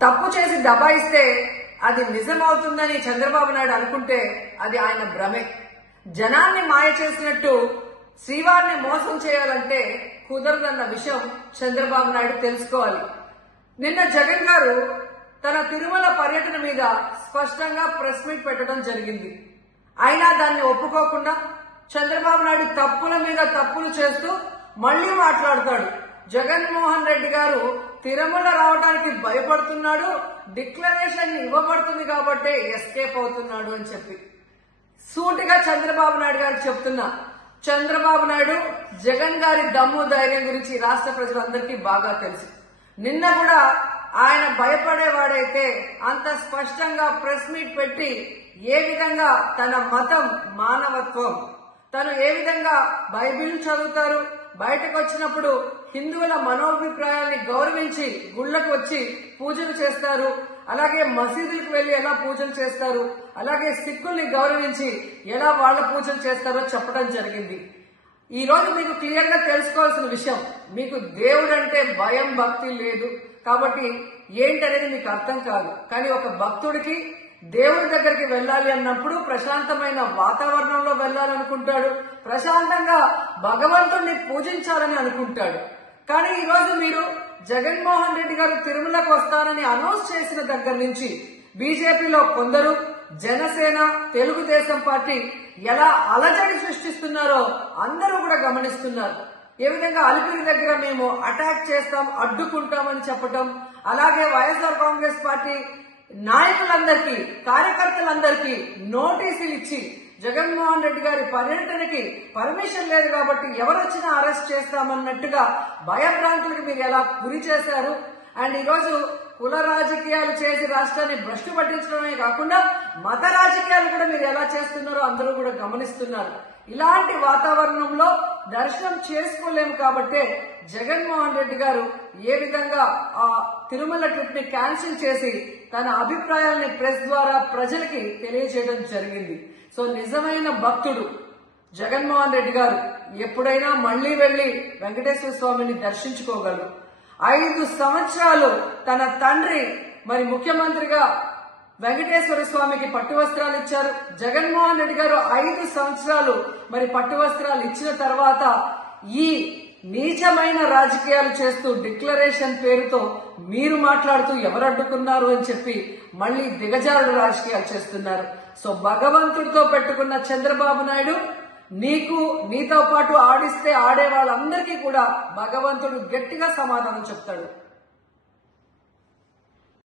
తప్పు చేసి దబాయిస్తే అది నిజమవుతుందని చంద్రబాబు నాయుడు అనుకుంటే అది ఆయన భ్రమే. జనాన్ని మాయ చేసినట్టు శ్రీవారిని మోసం చేయాలంటే కుదరదన్న విషయం చంద్రబాబు నాయుడు తెలుసుకోవాలి. నిన్న జగన్ గారు తన తిరుమల పర్యటన మీద స్పష్టంగా ప్రెస్ మీట్ పెట్టడం జరిగింది. అయినా దాన్ని ఒప్పుకోకుండా చంద్రబాబు నాయుడు తప్పుల మీద తప్పులు చేస్తూ మళ్లీ మాట్లాడతాడు. జగన్మోహన్ రెడ్డి గారు తిరుమల రావడానికి భయపడుతున్నాడు, డిక్లరేషన్ ఇవ్వబడుతుంది కాబట్టి ఎస్కేప్ అవుతున్నాడు అని చెప్పి సూటిగా చంద్రబాబు నాయుడు గారికి చెప్తున్నా. చంద్రబాబు నాయుడు జగన్ గారి దమ్ము ధైర్యం గురించి రాష్ట్ర ప్రజలందరికీ బాగా తెలుసు. నిన్న కూడా ఆయన భయపడేవాడైతే అంత స్పష్టంగా ప్రెస్ మీట్ పెట్టి ఏ విధంగా తన మతం మానవత్వం, తను ఏ విధంగా బైబిల్ చదువుతారు, బయటకు వచ్చినప్పుడు హిందువుల మనోభిప్రాయాల్ని గౌరవించి గుళ్లకు వచ్చి పూజలు చేస్తారు, అలాగే మసీదులకు వెళ్లి ఎలా పూజలు చేస్తారు, అలాగే సిక్కుల్ని గౌరవించి ఎలా వాళ్ళ పూజలు చేస్తారో చెప్పడం జరిగింది. ఈ రోజు మీకు క్లియర్ గా తెలుసుకోవాల్సిన విషయం, మీకు దేవుడు అంటే భయం భక్తి లేదు కాబట్టి ఏంటనేది మీకు అర్థం కాదు. కానీ ఒక భక్తుడికి దేవుడి దగ్గరికి వెళ్ళాలి అన్నప్పుడు ప్రశాంతమైన వాతావరణంలో వెళ్ళాలనుకుంటాడు, ప్రశాంతంగా భగవంతుడిని పూజించాలని అనుకుంటాడు. కానీ ఈ రోజు మీరు జగన్మోహన్ రెడ్డి గారు తిరుమలకు వస్తానని అనౌన్స్ చేసిన దగ్గర నుంచి బీజేపీలో కొందరు, జనసేన, తెలుగుదేశం పార్టీ ఎలా అలజడి సృష్టిస్తున్నారో అందరూ కూడా గమనిస్తున్నారు. ఏ విధంగా అలిపిరి దగ్గర మేము అటాక్ చేస్తాం, అడ్డుకుంటామని చెప్పటం, అలాగే వైఎస్ఆర్ కాంగ్రెస్ పార్టీ నాయకులందరికీ, కార్యకర్తలందరికీ నోటీసులు ఇచ్చి జగన్మోహన్ రెడ్డి గారి పర్యటనకి పర్మిషన్ లేదు కాబట్టి ఎవరొచ్చినా అరెస్ట్ చేస్తామన్నట్టుగా భయభ్రాంతులకు మీరు ఎలా గురి చేశారు. అండ్ ఈరోజు కుల రాజకీయాలు చేసి రాష్ట్రాన్ని భ్రష్టు పట్టించడమే కాకుండా మత రాజకీయాలు కూడా మీరు ఎలా చేస్తున్నారో అందరూ కూడా గమనిస్తున్నారు. ఇలాంటి వాతావరణంలో దర్శనం చేసుకోలేము కాబట్టే జగన్మోహన్ రెడ్డి గారు ఏ విధంగా ఆ తిరుమల ట్రిప్ ని క్యాన్సిల్ చేసి తన అభిప్రాయాల్ని ప్రెస్ ద్వారా ప్రజలకి తెలియజేయడం జరిగింది. సో నిజమైన భక్తుడు జగన్మోహన్ రెడ్డి గారు ఎప్పుడైనా మళ్లీ వెళ్లి వెంకటేశ్వర స్వామిని దర్శించుకోగలరు. 5 సంవత్సరాలు తన తండ్రి మరి ముఖ్యమంత్రిగా వెంకటేశ్వర స్వామికి పట్టు వస్త్రాలు ఇచ్చారు. జగన్మోహన్ రెడ్డి గారు 5 సంవత్సరాలు మరి పట్టు వస్త్రాలు ఇచ్చిన తర్వాత ఈ నీచమైన రాజకీయాలు చేస్తూ డిక్లరేషన్ పేరుతో మీరు మాట్లాడుతూ ఎవరు అడ్డుకున్నారు అని చెప్పి మళ్లీ దిగజారుడు రాజకీయాలు చేస్తున్నారు. సో భగవంతుడితో పెట్టుకున్న చంద్రబాబు నాయుడు నీతో పాటు ఆడిస్తే ఆడే వాళ్ళందరికీ కూడా భగవంతుడు గట్టిగా సమాధానం చెప్తాడు.